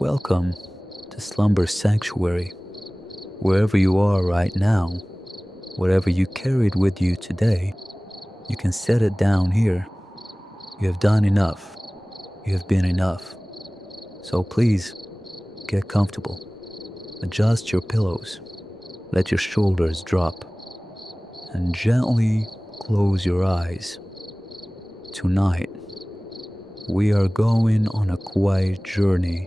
Welcome to Slumber Sanctuary. Wherever you are right now, whatever you carried with you today, you can set it down here. You have done enough. You have been enough. So please, get comfortable. Adjust your pillows. Let your shoulders drop. And gently close your eyes. Tonight, we are going on a quiet journey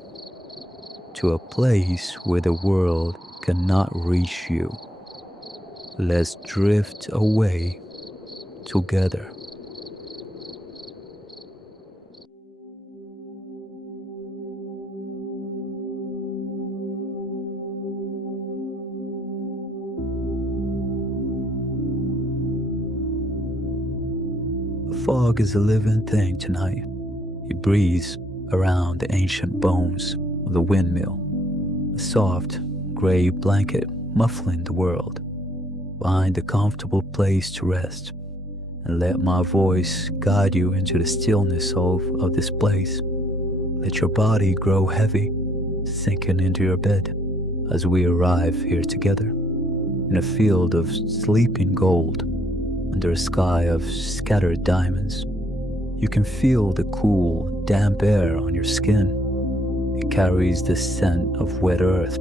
to a place where the world cannot reach you. Let's drift away together. Fog is a living thing tonight. It breathes around the ancient bones of the windmill, a soft, gray blanket muffling the world. Find a comfortable place to rest, and let my voice guide you into the stillness of this place. Let your body grow heavy, sinking into your bed as we arrive here together in a field of sleeping gold. Under a sky of scattered diamonds, you can feel the cool, damp air on your skin. It carries the scent of wet earth,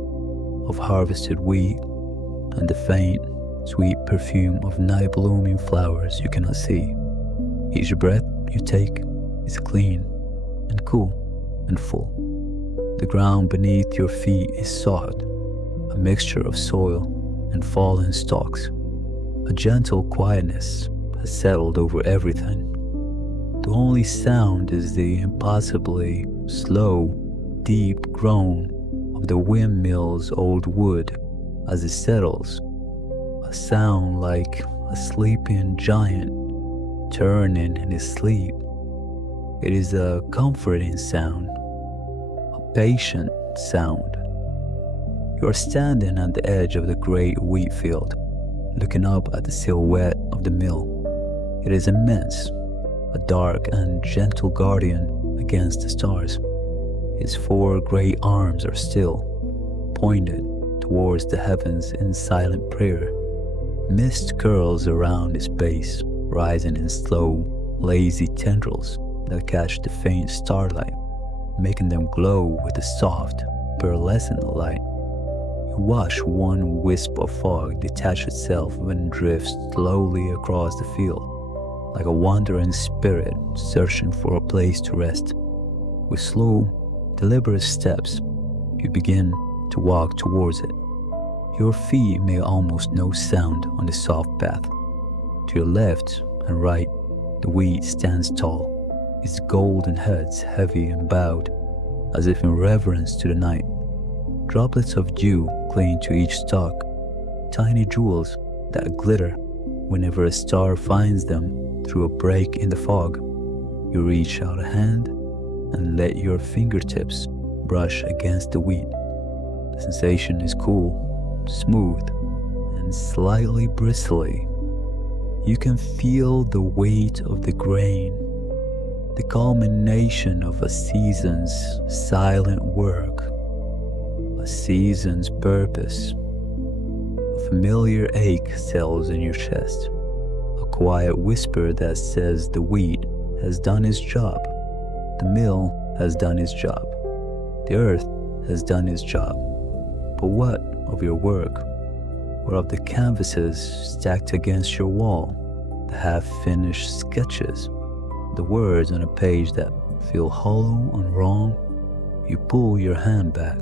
of harvested wheat, and the faint, sweet perfume of night-blooming flowers you cannot see. Each breath you take is clean and cool and full. The ground beneath your feet is soft, a mixture of soil and fallen stalks. A gentle quietness has settled over everything. The only sound is the impossibly slow, deep groan of the windmill's old wood as it settles, a sound like a sleeping giant turning in his sleep. It is a comforting sound, a patient sound. You are standing at the edge of the great wheat field, looking up at the silhouette of the mill. It is immense, a dark and gentle guardian against the stars. Its four great arms are still, pointed towards the heavens in silent prayer. Mist curls around its base, rising in slow, lazy tendrils that catch the faint starlight, making them glow with a soft, pearlescent light. You watch one wisp of fog detach itself and drift slowly across the field, like a wandering spirit searching for a place to rest. With slow, deliberate steps, you begin to walk towards it. Your feet make almost no sound on the soft path. To your left and right, the wheat stands tall, its golden heads heavy and bowed, as if in reverence to the night. Droplets of dew cling to each stalk, tiny jewels that glitter whenever a star finds them through a break in the fog. You reach out a hand and let your fingertips brush against the wheat. The sensation is cool, smooth, and slightly bristly. You can feel the weight of the grain, the culmination of a season's silent work, a season's purpose. A familiar ache settles in your chest, a quiet whisper that says the wheat has done its job, the mill has done its job, the earth has done its job. But what of your work? What of the canvases stacked against your wall, the half-finished sketches, the words on a page that feel hollow and wrong? You pull your hand back.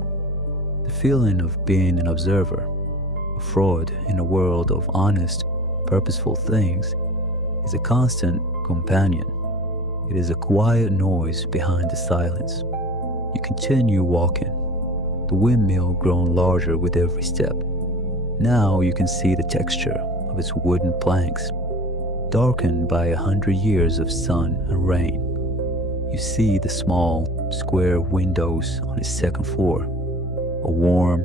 The feeling of being an observer, a fraud in a world of honest, purposeful things, is a constant companion. It is a quiet noise behind the silence. You continue walking, the windmill growing larger with every step. Now you can see the texture of its wooden planks, darkened by 100 years of sun and rain. You see the small, square windows on its second floor. A warm,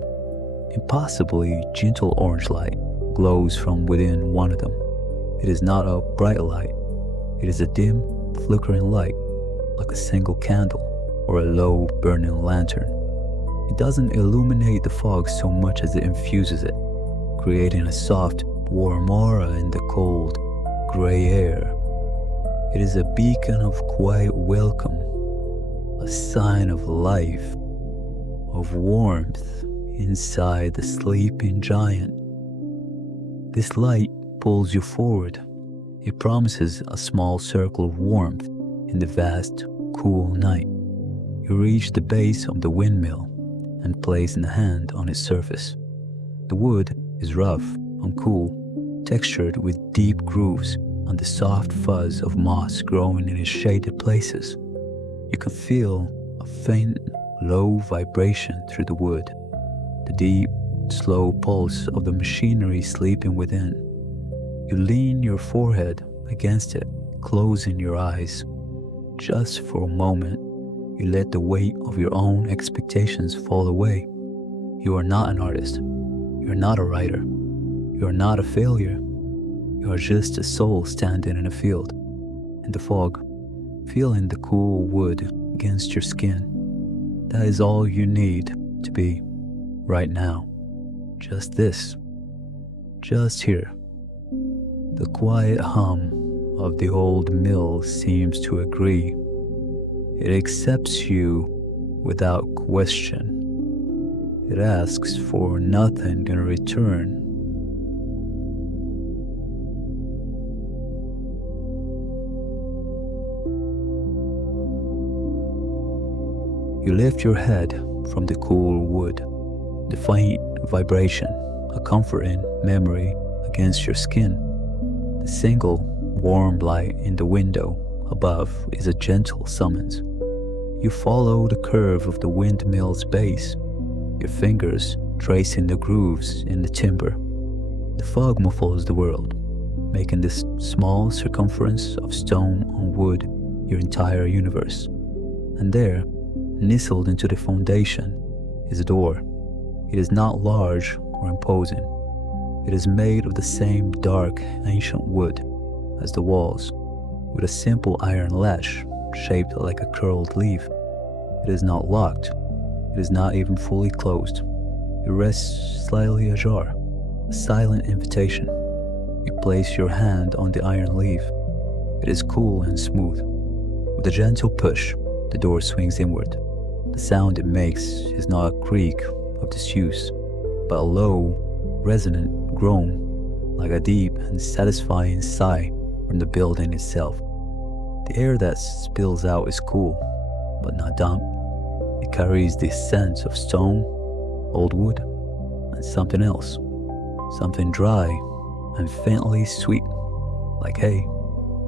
impossibly gentle orange light glows from within one of them. It is not a bright light. It is a dim, flickering light, like a single candle or a low burning lantern. It doesn't illuminate the fog so much as it infuses it, creating a soft, warm aura in the cold, gray air. It is a beacon of quiet welcome, a sign of life, of warmth inside the sleeping giant. This light pulls you forward. It promises a small circle of warmth in the vast, cool night. You reach the base of the windmill and place a hand on its surface. The wood is rough, uncool, textured with deep grooves on the soft fuzz of moss growing in its shaded places. You can feel a faint, low vibration through the wood, the deep, slow pulse of the machinery sleeping within. You lean your forehead against it, closing your eyes. Just for a moment, you let the weight of your own expectations fall away. You are not an artist. You are not a writer. You are not a failure. You are just a soul standing in a field, in the fog, feeling the cool wood against your skin. That is all you need to be right now. Just this. Just here. The quiet hum of the old mill seems to agree. It accepts you without question. It asks for nothing in return. You lift your head from the cool wood, the faint vibration, a comforting memory against your skin. The single warm light in the window above is a gentle summons. You follow the curve of the windmill's base, your fingers tracing the grooves in the timber. The fog muffles the world, making this small circumference of stone on wood your entire universe. And there, nestled into the foundation, is a door. It is not large or imposing. It is made of the same dark, ancient wood as the walls, with a simple iron latch shaped like a curled leaf. It is not locked. It is not even fully closed. It rests slightly ajar, a silent invitation. You place your hand on the iron leaf. It is cool and smooth. With a gentle push, the door swings inward. The sound it makes is not a creak of disuse, but a low, resonant groan, like a deep and satisfying sigh from the building itself. The air that spills out is cool, but not damp. It carries the scent of stone, old wood, and something else, something dry and faintly sweet, like hay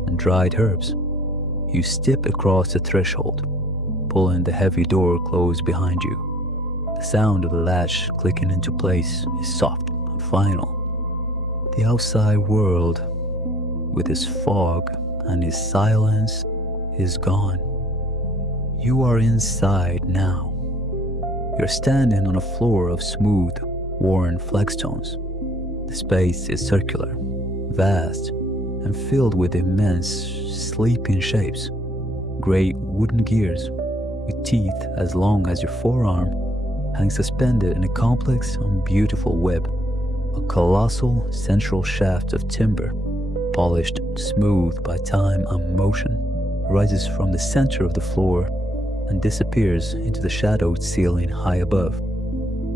and dried herbs. You step across the threshold, pulling the heavy door closed behind you. The sound of the latch clicking into place is soft and final. The outside world, with its fog and its silence, is gone. You are inside now. You're standing on a floor of smooth, worn flagstones. The space is circular, vast, and filled with immense, sleeping shapes. Great wooden gears, with teeth as long as your forearm, hang suspended in a complex and beautiful web. A colossal central shaft of timber, polished smooth by time and motion, rises from the center of the floor and disappears into the shadowed ceiling high above.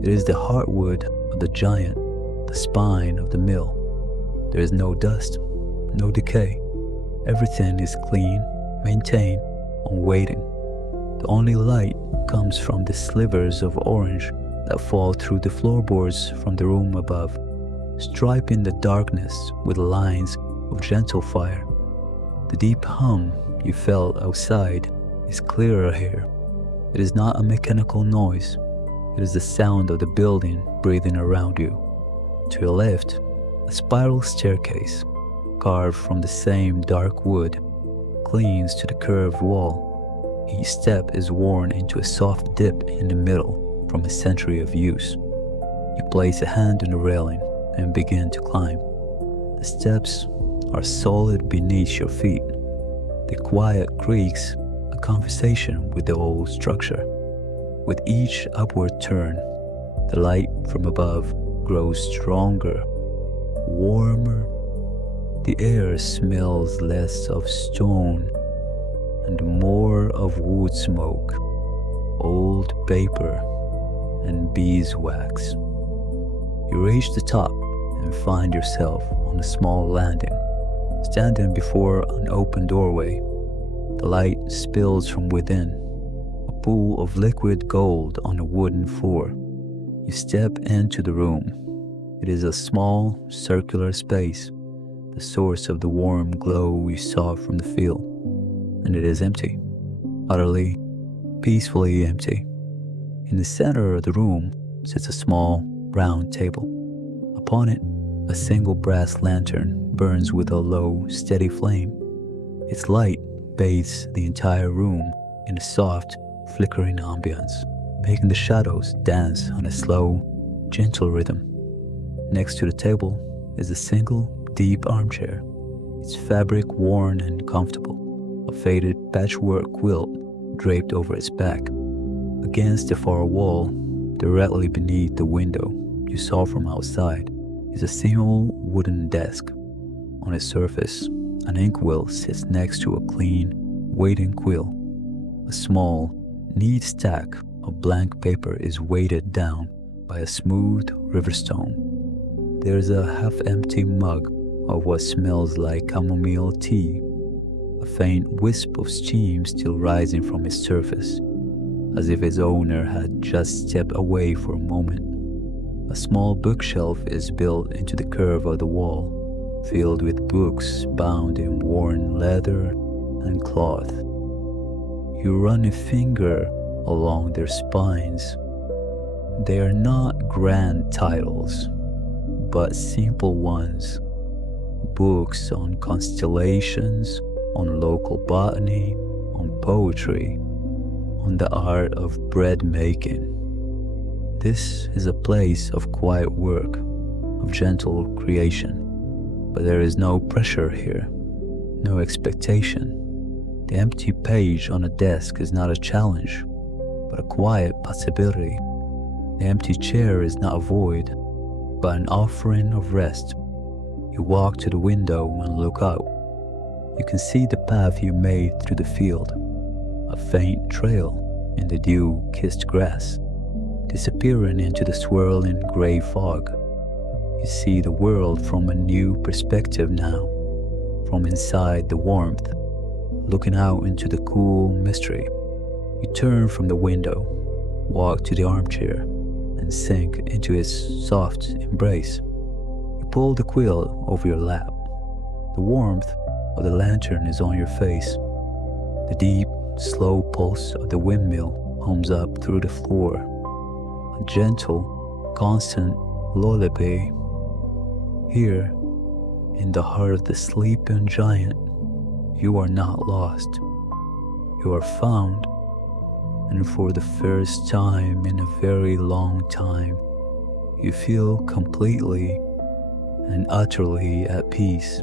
It is the heartwood of the giant, the spine of the mill. There is no dust, no decay. Everything is clean, maintained, and waiting. The only light comes from the slivers of orange that fall through the floorboards from the room above, striping the darkness with lines of gentle fire. The deep hum you felt outside is clearer here. It is not a mechanical noise. It is the sound of the building breathing around you. To your left, a spiral staircase, carved from the same dark wood, clings to the curved wall. Each step is worn into a soft dip in the middle from a century of use. You place a hand on the railing and begin to climb. The steps are solid beneath your feet. The quiet creaks a conversation with the old structure. With each upward turn, the light from above grows stronger, warmer. The air smells less of stone and more of wood smoke, old paper, and beeswax. You reach the top and find yourself on a small landing, standing before an open doorway. The light spills from within, a pool of liquid gold on a wooden floor. You step into the room. It is a small, circular space, the source of the warm glow you saw from the field. And it is empty, utterly, peacefully empty. In the center of the room sits a small, round table. Upon it, a single brass lantern burns with a low, steady flame. Its light bathes the entire room in a soft, flickering ambience, making the shadows dance on a slow, gentle rhythm. Next to the table is a single, deep armchair, its fabric worn and comfortable, a faded patchwork quilt draped over its back. Against the far wall, directly beneath the window you saw from outside, is a single wooden desk. On its surface, an inkwell sits next to a clean, waiting quill. A small, neat stack of blank paper is weighted down by a smooth riverstone. There is a half-empty mug of what smells like chamomile tea, a faint wisp of steam still rising from its surface, as if its owner had just stepped away for a moment. A small bookshelf is built into the curve of the wall, filled with books bound in worn leather and cloth. You run a finger along their spines. They are not grand titles, but simple ones. Books on constellations, on local botany, on poetry, on the art of bread making. This is a place of quiet work, of gentle creation, but there is no pressure here, no expectation. The empty page on a desk is not a challenge, but a quiet possibility. The empty chair is not a void, but an offering of rest. You walk to the window and look out. You can see the path you made through the field, a faint trail in the dew-kissed grass, disappearing into the swirling gray fog. You see the world from a new perspective now, from inside the warmth, looking out into the cool mystery. You turn from the window, walk to the armchair, and sink into its soft embrace. You pull the quill over your lap. The warmth of the lantern is on your face. The deep, slow pulse of the windmill hums up through the floor. A gentle, constant lullaby. Here, in the heart of the sleeping giant, you are not lost. You are found, and for the first time in a very long time, you feel completely and utterly at peace.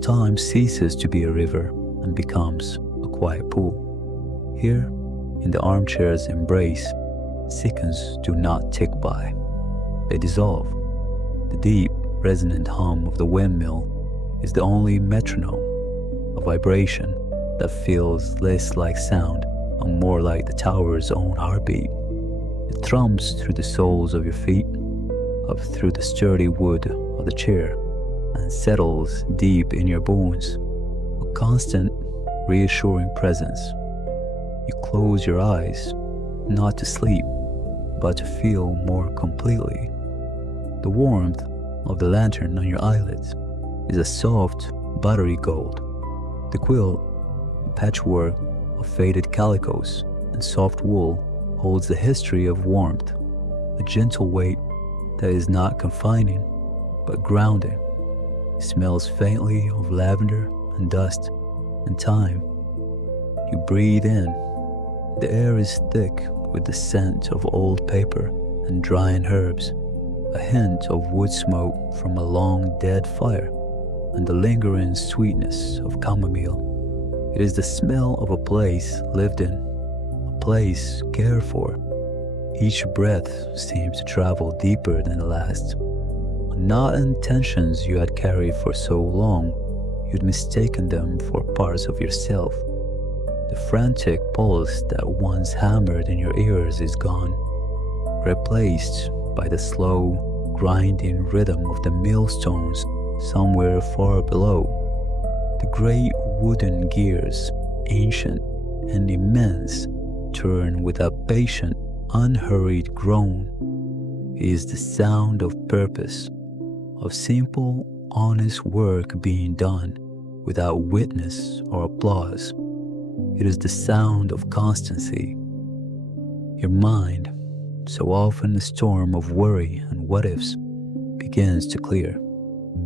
Time ceases to be a river and becomes a quiet pool. Here, in the armchair's embrace, seconds do not tick by. They dissolve. The deep, resonant hum of the windmill is the only metronome, a vibration that feels less like sound and more like the tower's own heartbeat. It thrums through the soles of your feet, up through the sturdy wood of the chair, and settles deep in your bones, a constant, reassuring presence. You close your eyes, not to sleep, but to feel more completely. The warmth of the lantern on your eyelids is a soft, buttery gold. The quilt, a patchwork of faded calicos and soft wool, holds the history of warmth, a gentle weight that is not confining, but grounding. It smells faintly of lavender and dust and time. You breathe in. The air is thick with the scent of old paper and drying herbs. a hint of wood smoke from a long dead fire, and the lingering sweetness of chamomile. It is the smell of a place lived in, a place cared for. Each breath seems to travel deeper than the last. Not intentions you had carried for so long, you'd mistaken them for parts of yourself. The frantic pulse that once hammered in your ears is gone, replaced by the slow, grinding rhythm of the millstones somewhere far below. The great wooden gears, ancient and immense, turn with a patient, unhurried groan. It is the sound of purpose, of simple, honest work being done without witness or applause. It is the sound of constancy. Your mind, so often a storm of worry and what-ifs, begins to clear.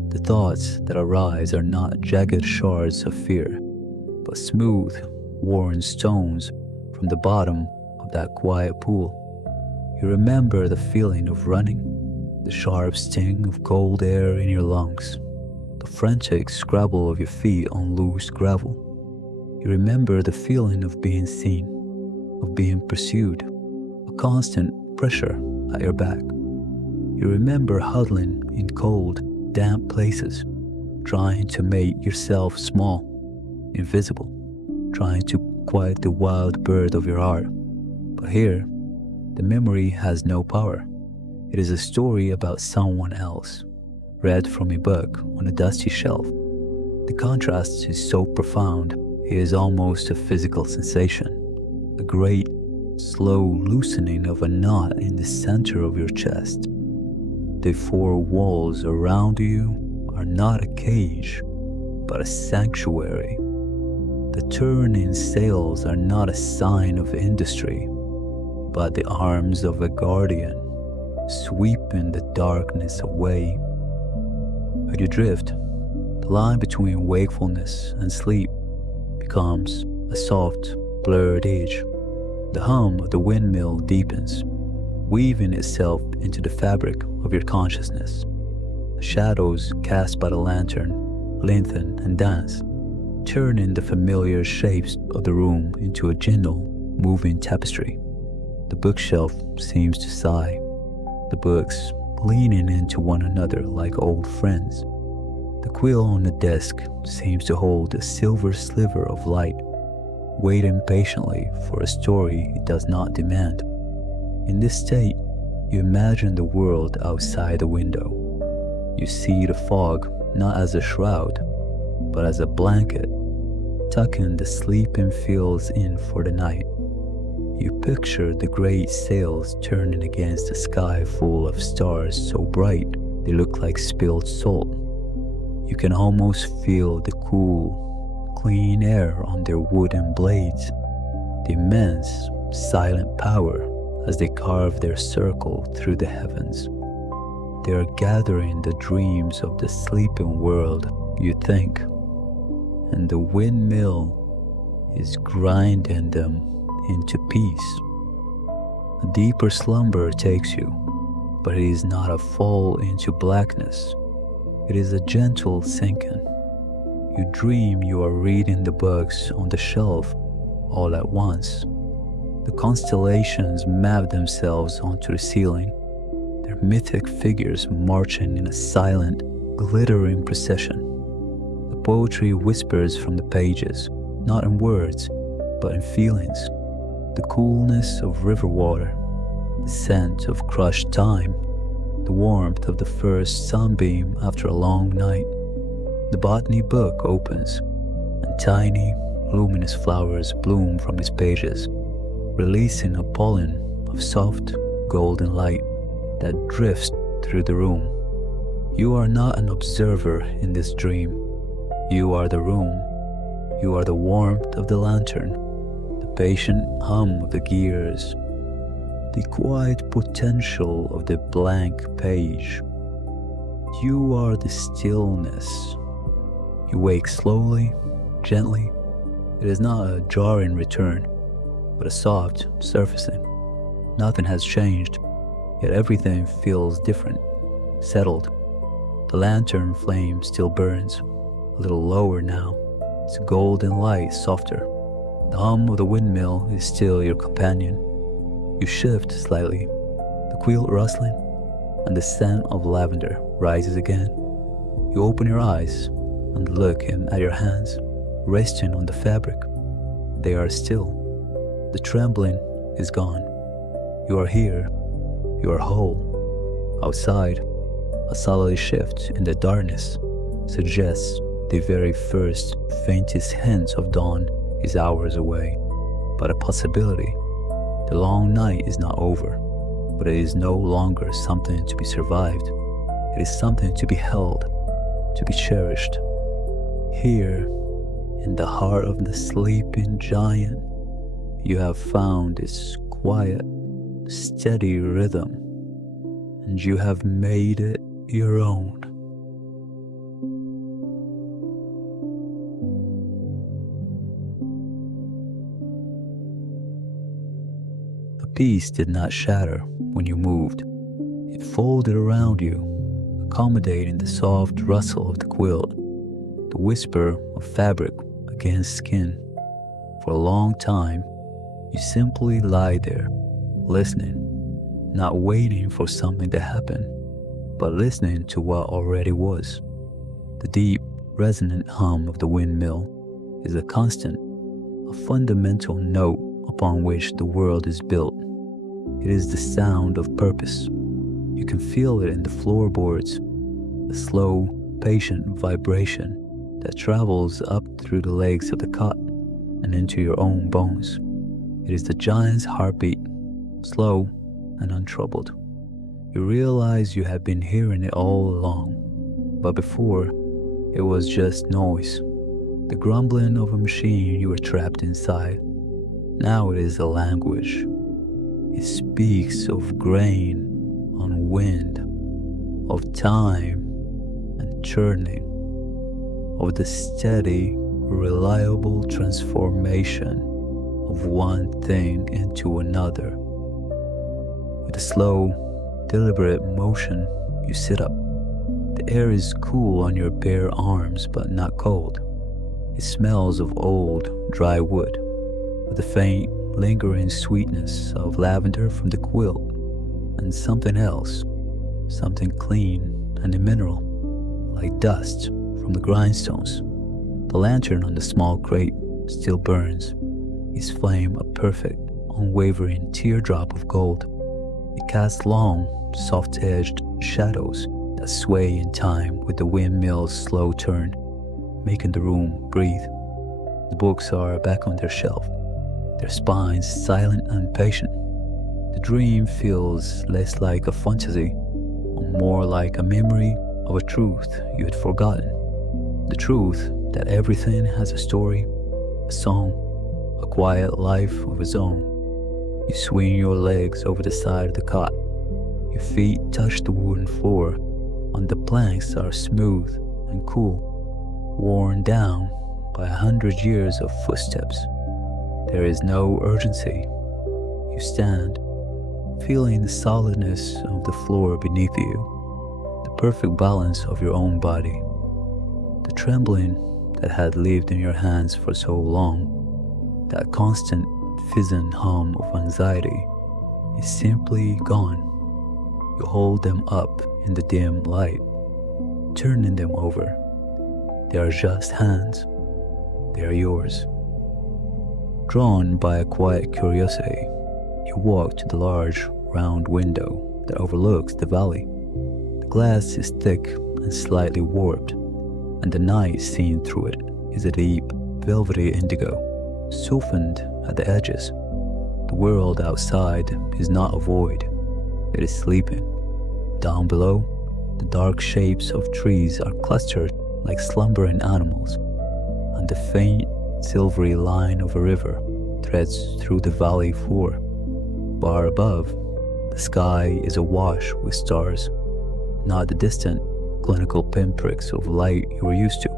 The thoughts that arise are not jagged shards of fear, but smooth, worn stones from the bottom of that quiet pool. You remember the feeling of running, the sharp sting of cold air in your lungs, the frantic scrabble of your feet on loose gravel. You remember the feeling of being seen, of being pursued, a constant pressure at your back. You remember huddling in cold, damp places, trying to make yourself small, invisible, trying to quiet the wild bird of your heart. But here, the memory has no power. It is a story about someone else, read from a book on a dusty shelf. The contrast is so profound, it is almost a physical sensation, a great, slow loosening of a knot in the center of your chest. The four walls around you are not a cage, but a sanctuary. The turning sails are not a sign of industry, but the arms of a guardian, sweeping the darkness away. As you drift, the line between wakefulness and sleep becomes a soft, blurred edge. The hum of the windmill deepens, weaving itself into the fabric of your consciousness. The shadows cast by the lantern lengthen and dance, turning the familiar shapes of the room into a gentle, moving tapestry. The bookshelf seems to sigh, the books leaning into one another like old friends. The quill on the desk seems to hold a silver sliver of light, waiting patiently for a story it does not demand. In this state, you imagine the world outside the window. You see the fog not as a shroud, but as a blanket, tucking the sleeping fields in for the night. You picture the great sails turning against a sky full of stars so bright they look like spilled salt. You can almost feel the cool, clean air on their wooden blades, the immense, silent power as they carve their circle through the heavens. They are gathering the dreams of the sleeping world, you think, and the windmill is grinding them into peace. A deeper slumber takes you, but it is not a fall into blackness. It is a gentle sinking. You dream you are reading the books on the shelf all at once. The constellations map themselves onto the ceiling, their mythic figures marching in a silent, glittering procession. The poetry whispers from the pages, not in words, but in feelings. The coolness of river water, the scent of crushed thyme, the warmth of the first sunbeam after a long night. The botany book opens, and tiny, luminous flowers bloom from its pages, releasing a pollen of soft, golden light that drifts through the room. You are not an observer in this dream. You are the room. You are the warmth of the lantern, the patient hum of the gears, the quiet potential of the blank page. You are the stillness. You wake slowly, gently. It is not a jarring return, but a soft surfacing. Nothing has changed, yet everything feels different. settled. The lantern flame still burns, a little lower now, its golden light softer. The hum of the windmill is still your companion. You shift slightly, the quilt rustling, and the scent of lavender rises again. You open your eyes and look at your hands, resting on the fabric. They are still. The trembling is gone. You are here. You are whole. Outside, a solid shift in the darkness suggests the very first, faintest hint of dawn is hours away. But a possibility. The long night is not over, but it is no longer something to be survived. It is something to be held, to be cherished. Here, in the heart of the sleeping giant, you have found its quiet, steady rhythm, and you have made it your own. The piece did not shatter when you moved. It folded around you, accommodating the soft rustle of the quilt, the whisper of fabric against skin. For a long time, you simply lie there, listening, not waiting for something to happen, but listening to what already was. The deep, resonant hum of the windmill is a constant, a fundamental note upon which the world is built. It is the sound of purpose. You can feel it in the floorboards, a slow, patient vibration that travels up through the legs of the cot and into your own bones. It is the giant's heartbeat, slow and untroubled. You realize you have been hearing it all along, but before, it was just noise, the grumbling of a machine you were trapped inside. Now it is a language. It speaks of grain on wind, of time and churning, of the steady, reliable transformation of one thing into another. With a slow, deliberate motion, you sit up. The air is cool on your bare arms, but not cold. It smells of old, dry wood, with the faint, lingering sweetness of lavender from the quilt, and something else, something clean and mineral, like dust from the grindstones. The lantern on the small crate still burns, its flame a perfect, unwavering teardrop of gold. It casts long, soft-edged shadows that sway in time with the windmill's slow turn, making the room breathe. The books are back on their shelf, their spines silent and patient. The dream feels less like a fantasy, and more like a memory of a truth you had forgotten. The truth that everything has a story, a song, a quiet life of its own. You swing your legs over the side of the cot. Your feet touch the wooden floor, and the planks are smooth and cool, worn down by 100 years of footsteps. There is no urgency. You stand, feeling the solidness of the floor beneath you, the perfect balance of your own body. The trembling that had lived in your hands for so long, that constant fizzing hum of anxiety, is simply gone. You hold them up in the dim light, turning them over. They are just hands. They are yours. Drawn by a quiet curiosity, you walk to the large, round window that overlooks the valley. The glass is thick and slightly warped, and the night seen through it is a deep, velvety indigo, softened at the edges. The world outside is not a void. It is sleeping. Down below, the dark shapes of trees are clustered like slumbering animals, and the faint, silvery line of a river threads through the valley floor. Far above, the sky is awash with stars, not the distant, clinical pinpricks of light you were used to,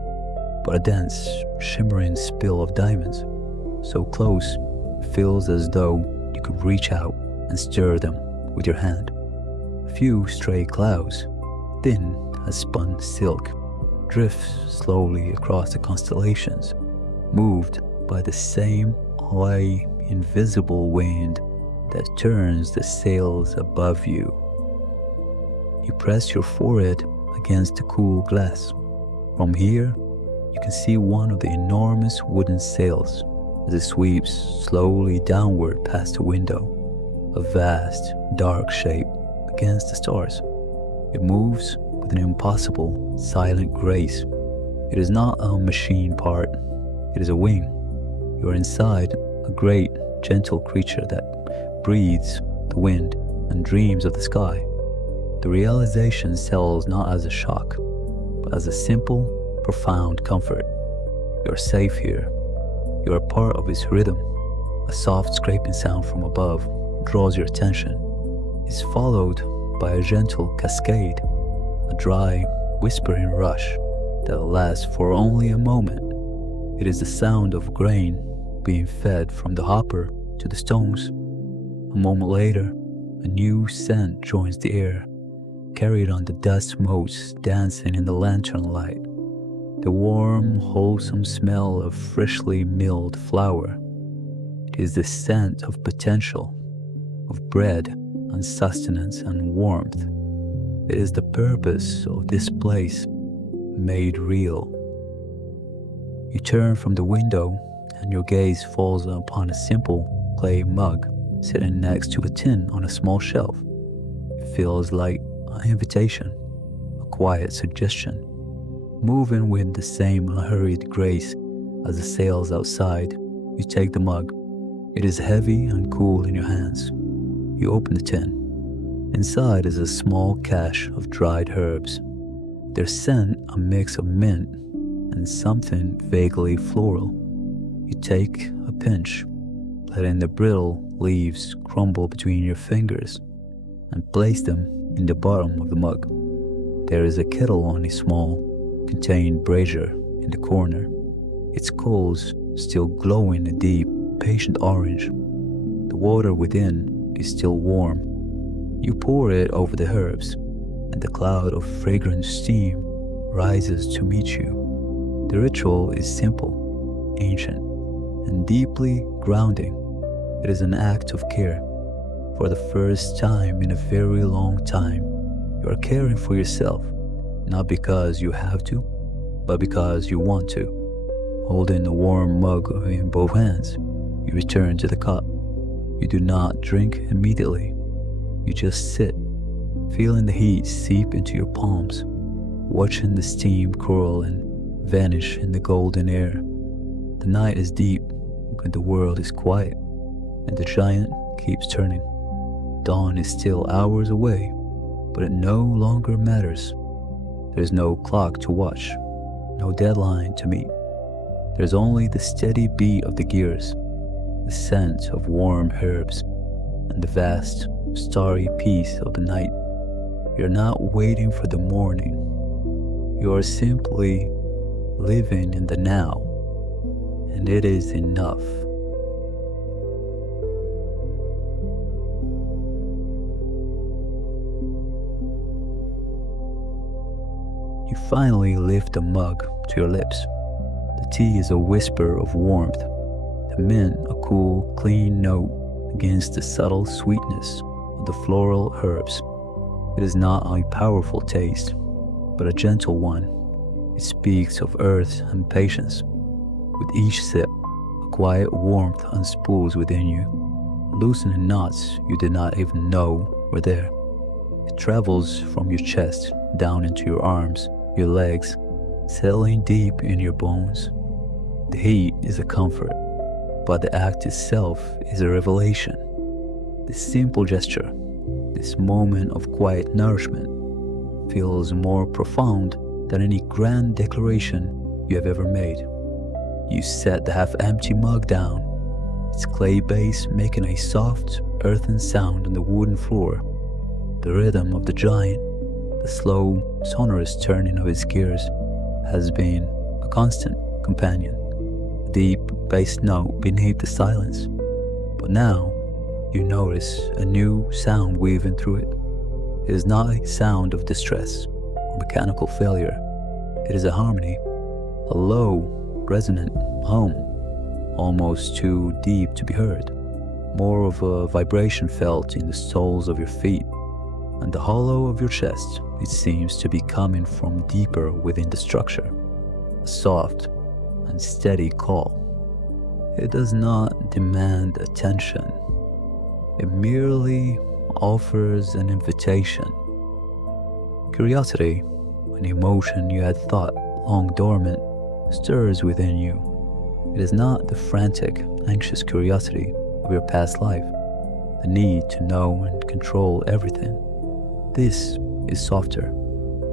but a dense, shimmering spill of diamonds, so close it feels as though you could reach out and stir them with your hand. A few stray clouds, thin as spun silk, drifts slowly across the constellations, moved by the same high, invisible wind that turns the sails above you. You press your forehead against the cool glass. From here, you can see one of the enormous wooden sails as it sweeps slowly downward past the window, a vast, dark shape against the stars. It moves with an impossible, silent grace. It is not a machine part, it is a wing. You are inside a great, gentle creature that breathes the wind and dreams of the sky. The realization settles not as a shock, but as a simple, profound comfort. You are safe here. You are part of its rhythm. A soft scraping sound from above draws your attention. It's followed by a gentle cascade, a dry, whispering rush that lasts for only a moment. It is the sound of grain being fed from the hopper to the stones. A moment later, a new scent joins the air, carried on the dust motes dancing in the lantern light. The warm, wholesome smell of freshly milled flour. It is the scent of potential, of bread and sustenance and warmth. It is the purpose of this place made real. You turn from the window and your gaze falls upon a simple clay mug sitting next to a tin on a small shelf. It feels like an invitation, a quiet suggestion. Moving with the same unhurried grace as the sails outside, you take the mug. It is heavy and cool in your hands. You open the tin. Inside is a small cache of dried herbs. Their scent a mix of mint and something vaguely floral. You take a pinch, letting the brittle leaves crumble between your fingers, and place them in the bottom of the mug. There is a kettle on a small, contained brazier in the corner, its coals still glowing a deep, patient orange. The water within is still warm. You pour it over the herbs, and the cloud of fragrant steam rises to meet you. The ritual is simple, ancient, and deeply grounding. It is an act of care. For the first time in a very long time, you are caring for yourself, not because you have to, but because you want to. Holding a warm mug in both hands, you return to the cup. You do not drink immediately. You just sit, feeling the heat seep into your palms, watching the steam curl and vanish in the golden air. The night is deep, and the world is quiet, and the giant keeps turning. Dawn is still hours away, but it no longer matters. There's no clock to watch, no deadline to meet. There's only the steady beat of the gears, the scent of warm herbs, and the vast, starry peace of the night. You're not waiting for the morning. You are simply living in the now, and it is enough. You finally lift the mug to your lips. The tea is a whisper of warmth, the mint a cool, clean note against the subtle sweetness of the floral herbs. It is not a powerful taste, but a gentle one. It speaks of earth and patience. With each sip, a quiet warmth unspools within you, loosening knots you did not even know were there. It travels from your chest down into your arms, your legs, settling deep in your bones. The heat is a comfort, but the act itself is a revelation. This simple gesture, this moment of quiet nourishment, feels more profound than any grand declaration you have ever made. You set the half-empty mug down, its clay base making a soft, earthen sound on the wooden floor. The rhythm of the giant, the slow, sonorous turning of its gears, has been a constant companion, a deep bass note beneath the silence. But now, you notice a new sound weaving through it. It is not a sound of distress, mechanical failure. It is a harmony, a low, resonant hum, almost too deep to be heard, more of a vibration felt in the soles of your feet and the hollow of your chest. It seems to be coming from deeper within the structure, a soft and steady call. It does not demand attention. It merely offers an invitation. Curiosity, an emotion you had thought long dormant, stirs within you. It is not the frantic, anxious curiosity of your past life, the need to know and control everything. This is softer,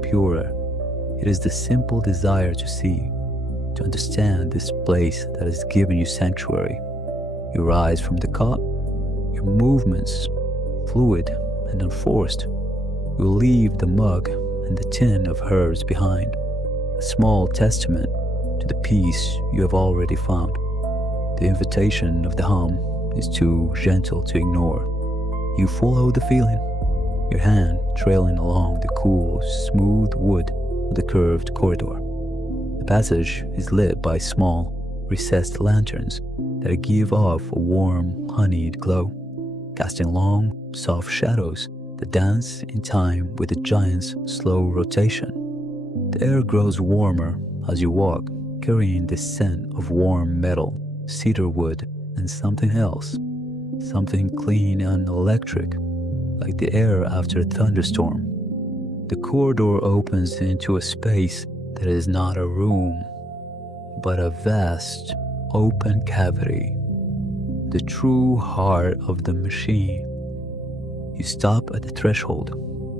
purer. It is the simple desire to see, to understand this place that has given you sanctuary. You rise from the cot, your movements fluid and unforced. You leave the mug and the tin of herbs behind, a small testament to the peace you have already found. The invitation of the hum is too gentle to ignore. You follow the feeling, your hand trailing along the cool, smooth wood of the curved corridor. The passage is lit by small, recessed lanterns that give off a warm, honeyed glow, casting long, soft shadows that dance in time with the giant's slow rotation. The air grows warmer as you walk, carrying the scent of warm metal, cedar wood, and something else, something clean and electric, like the air after a thunderstorm. The corridor opens into a space that is not a room, but a vast, open cavity, the true heart of the machine. You stop at the threshold,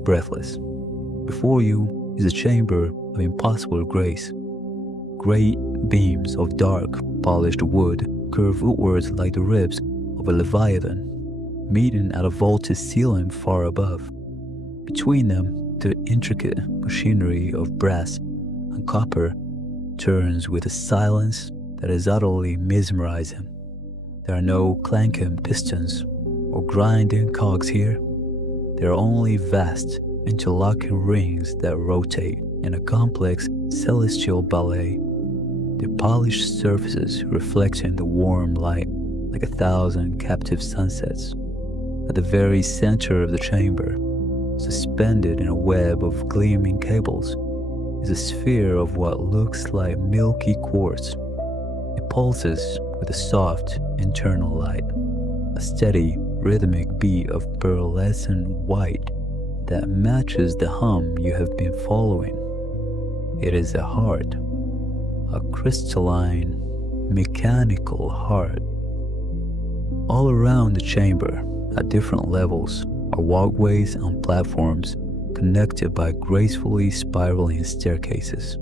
breathless. Before you is a chamber of impossible grace. Great beams of dark, polished wood curve outwards like the ribs of a leviathan, meeting at a vaulted ceiling far above. Between them, the intricate machinery of brass and copper turns with a silence that is utterly mesmerizing. There are no clanking pistons or grinding cogs here. There are only vast, interlocking rings that rotate in a complex celestial ballet, their polished surfaces reflecting the warm light like 1,000 captive sunsets. At the very center of the chamber, suspended in a web of gleaming cables, is a sphere of what looks like milky quartz. It pulses with a soft internal light, a steady, rhythmic beat of pearlescent white that matches the hum you have been following. It is a heart, a crystalline, mechanical heart. All around the chamber, at different levels, are walkways and platforms connected by gracefully spiraling staircases.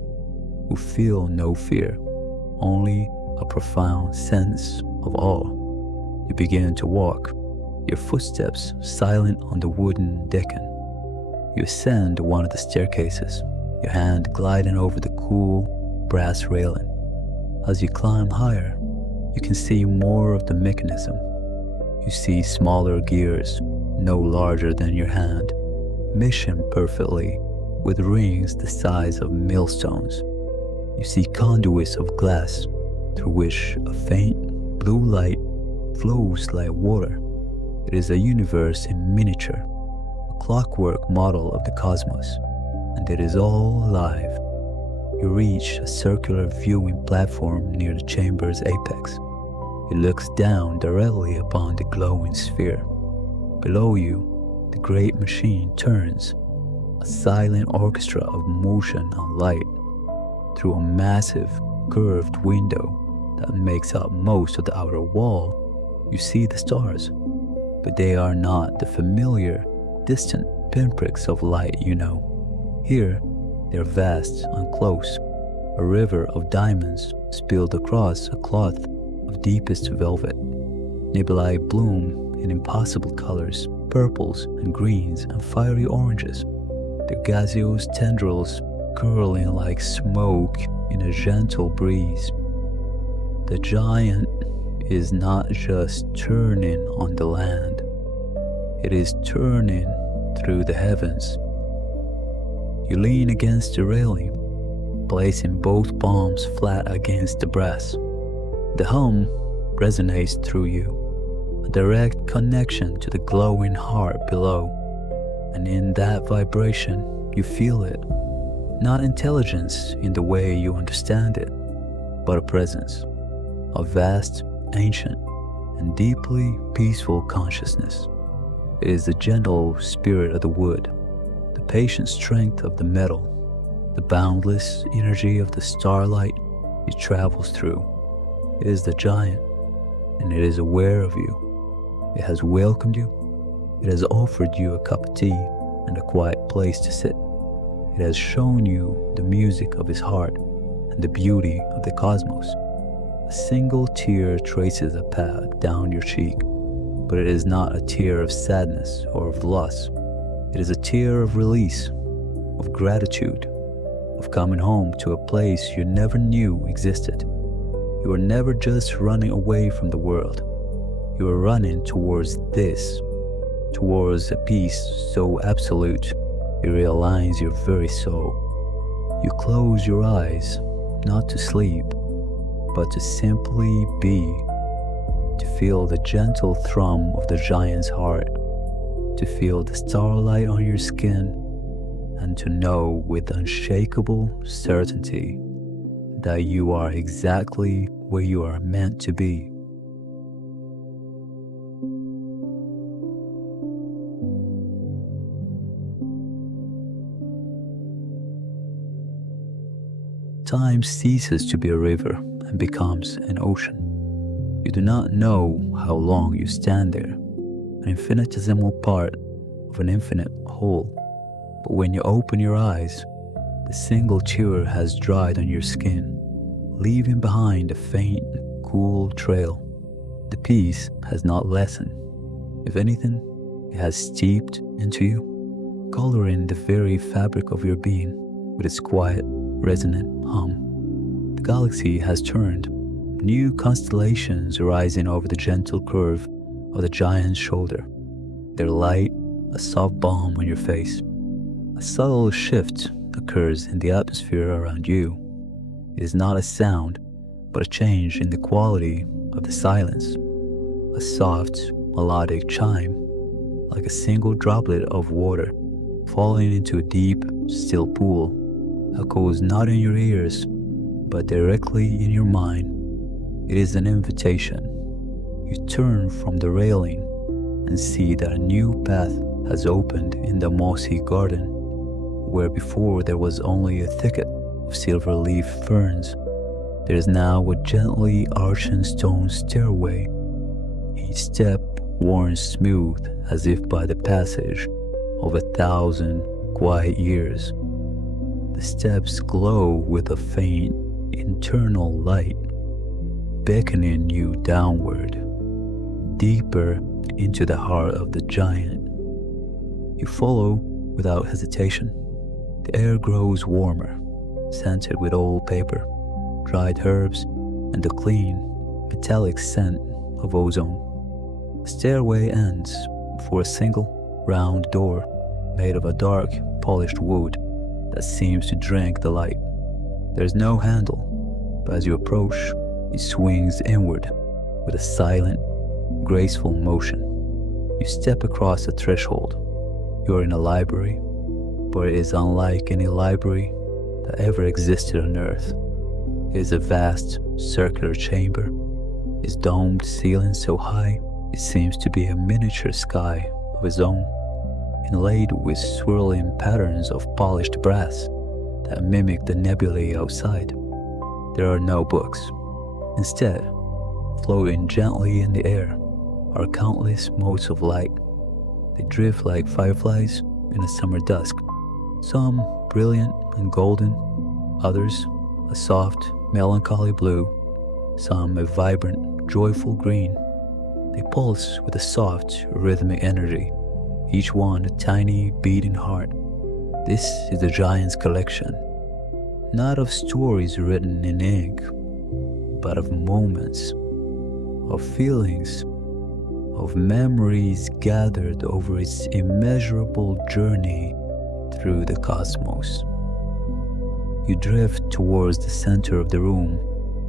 You feel no fear, only a profound sense of awe. You begin to walk, your footsteps silent on the wooden decking. You ascend one of the staircases, your hand gliding over the cool brass railing. As you climb higher, you can see more of the mechanism. You see smaller gears, no larger than your hand, meshing perfectly with rings the size of millstones. You see conduits of glass through which a faint blue light flows like water. It is a universe in miniature, a clockwork model of the cosmos, and it is all alive. You reach a circular viewing platform near the chamber's apex. It looks down directly upon the glowing sphere. Below you, the great machine turns, a silent orchestra of motion and light. Through a massive, curved window that makes up most of the outer wall, you see the stars, but they are not the familiar, distant pinpricks of light you know. Here, they are vast and close, a river of diamonds spilled across a cloth of deepest velvet. Nebulae bloom in impossible colors, purples and greens and fiery oranges, their gaseous tendrils curling like smoke in a gentle breeze. The giant is not just turning on the land, it is turning through the heavens. You lean against the railing, placing both palms flat against the brass. The hum resonates through you, a direct connection to the glowing heart below. And in that vibration, you feel it. Not intelligence in the way you understand it, but a presence, a vast, ancient, and deeply peaceful consciousness. It is the gentle spirit of the wood, the patient strength of the metal, the boundless energy of the starlight it travels through. It is the giant, and it is aware of you. It has welcomed you. It has offered you a cup of tea and a quiet place to sit. It has shown you the music of his heart and the beauty of the cosmos. A single tear traces a path down your cheek, but it is not a tear of sadness or of loss. It is a tear of release, of gratitude, of coming home to a place you never knew existed. You are never just running away from the world. You are running towards this, towards a peace so absolute it realigns your very soul. You close your eyes, not to sleep, but to simply be, to feel the gentle thrum of the giant's heart, to feel the starlight on your skin, and to know with unshakable certainty that you are exactly where you are meant to be. Time ceases to be a river and becomes an ocean. You do not know how long you stand there, an infinitesimal part of an infinite whole. But when you open your eyes, the single tear has dried on your skin, leaving behind a faint, cool trail. The peace has not lessened. If anything, it has steeped into you, coloring the very fabric of your being with its quiet, resonant hum. The galaxy has turned, new constellations rising over the gentle curve of the giant's shoulder, their light a soft balm on your face. A subtle shift occurs in the atmosphere around you. It is not a sound, but a change in the quality of the silence. A soft, melodic chime, like a single droplet of water falling into a deep, still pool, echoes not in your ears, but directly in your mind. It is an invitation. You turn from the railing and see that a new path has opened in the mossy garden, where before there was only a thicket of silver-leaf ferns. There is now a gently arching stone stairway, each step worn smooth as if by the passage of 1,000 quiet years. The steps glow with a faint internal light, beckoning you downward, deeper into the heart of the giant. You follow without hesitation. The air grows warmer, scented with old paper, dried herbs, and the clean, metallic scent of ozone. The stairway ends before a single, round door made of a dark, polished wood that seems to drink the light. There's no handle, but as you approach, it swings inward with a silent, graceful motion. You step across the threshold. You are in a library, but it is unlike any library that ever existed on Earth. It is a vast, circular chamber, its domed ceiling so high it seems to be a miniature sky of its own, inlaid with swirling patterns of polished brass that mimic the nebulae outside. There are no books. Instead, floating gently in the air are countless motes of light. They drift like fireflies in a summer dusk, some brilliant and golden, others a soft, melancholy blue, some a vibrant, joyful green. They pulse with a soft, rhythmic energy, each one a tiny, beating heart. This is the giant's collection, not of stories written in ink, but of moments, of feelings, of memories gathered over its immeasurable journey through the cosmos. You drift towards the center of the room,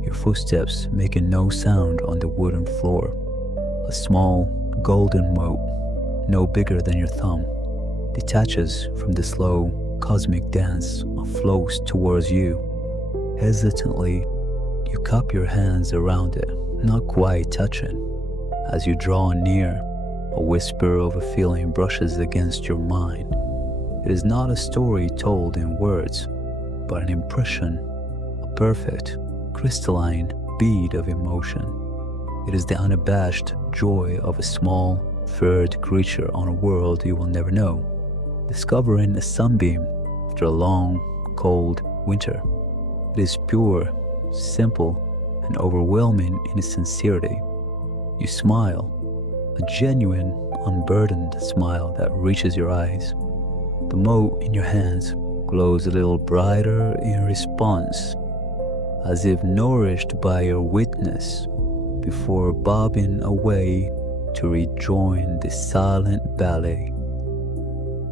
your footsteps making no sound on the wooden floor. A small, golden mote, no bigger than your thumb, detaches from the slow, cosmic dance and flows towards you. Hesitantly, you cup your hands around it, not quite touching. As you draw near, a whisper of a feeling brushes against your mind. It is not a story told in words, but an impression, a perfect, crystalline bead of emotion. It is the unabashed joy of a small, furred creature on a world you will never know, discovering a sunbeam after a long, cold winter. It is pure, simple, and overwhelming in its sincerity. You smile, a genuine, unburdened smile that reaches your eyes. The mote in your hands glows a little brighter in response, as if nourished by your witness, before bobbing away to rejoin the silent ballet.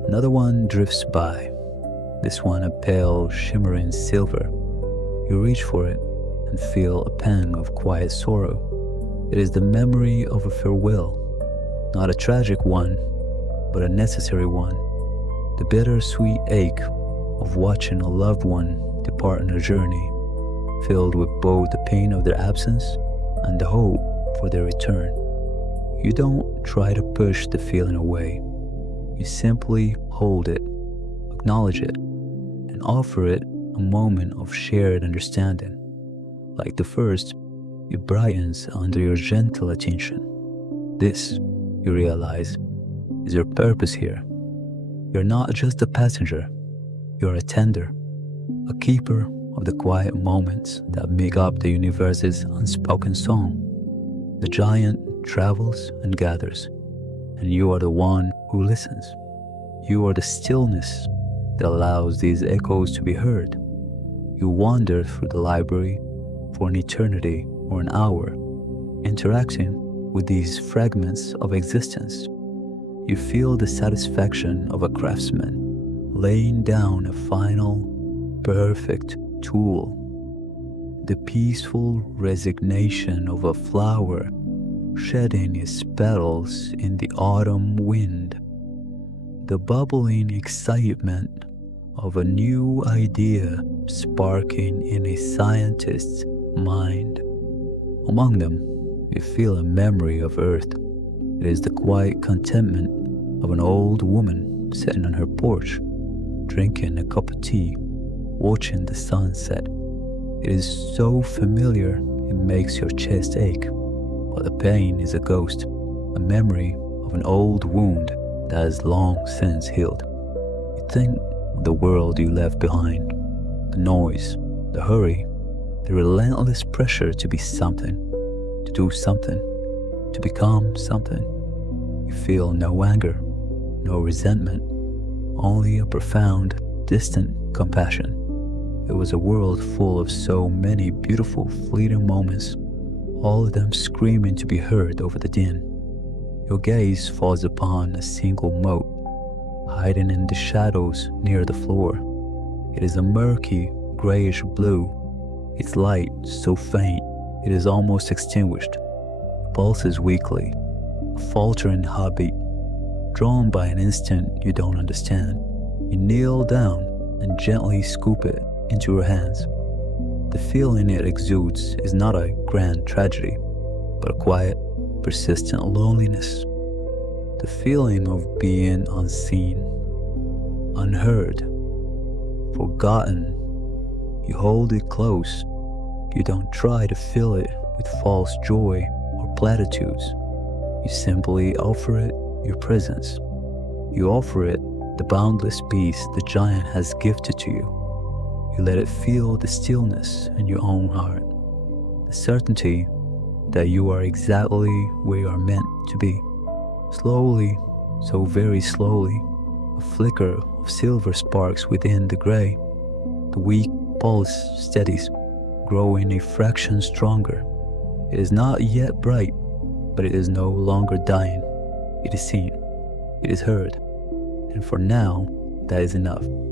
Another one drifts by, this one a pale, shimmering silver. You reach for it and feel a pang of quiet sorrow. It is the memory of a farewell, not a tragic one, but a necessary one. The bittersweet ache of watching a loved one depart on a journey, filled with both the pain of their absence and the hope for their return. You don't try to push the feeling away. You simply hold it, acknowledge it, and offer it a moment of shared understanding. Like the first, it brightens under your gentle attention. This, you realize, is your purpose here. You're not just a passenger, you're a tender, a keeper of the quiet moments that make up the universe's unspoken song. The giant travels and gathers, and you are the one who listens. You are the stillness that allows these echoes to be heard. You wander through the library for an eternity or an hour, interacting with these fragments of existence. You feel the satisfaction of a craftsman laying down a final, perfect tool, the peaceful resignation of a flower shedding its petals in the autumn wind, the bubbling excitement of a new idea sparking in a scientist's mind. Among them, you feel a memory of Earth. It is the quiet contentment of an old woman sitting on her porch, drinking a cup of tea, watching the sunset. It is so familiar it makes your chest ache, but the pain is a ghost, a memory of an old wound that has long since healed. You think of the world you left behind, the noise, the hurry, the relentless pressure to be something, to do something, to become something. You feel no anger, no resentment, only a profound, distant compassion. It was a world full of so many beautiful, fleeting moments, all of them screaming to be heard over the din. Your gaze falls upon a single mote, hiding in the shadows near the floor. It is a murky, grayish blue, its light so faint it is almost extinguished. It pulses weakly, a faltering heartbeat, drawn by an instinct you don't understand. You kneel down and gently scoop it into your hands. The feeling it exudes is not a grand tragedy, but a quiet, persistent loneliness. The feeling of being unseen, unheard, forgotten. You hold it close. You don't try to fill it with false joy or platitudes. You simply offer it your presence. You offer it the boundless peace the giant has gifted to you. You let it feel the stillness in your own heart, the certainty that you are exactly where you are meant to be. Slowly, so very slowly, a flicker of silver sparks within the gray. The weak pulse steadies, growing a fraction stronger. It is not yet bright, but it is no longer dying. It is seen, it is heard, and for now, That is enough.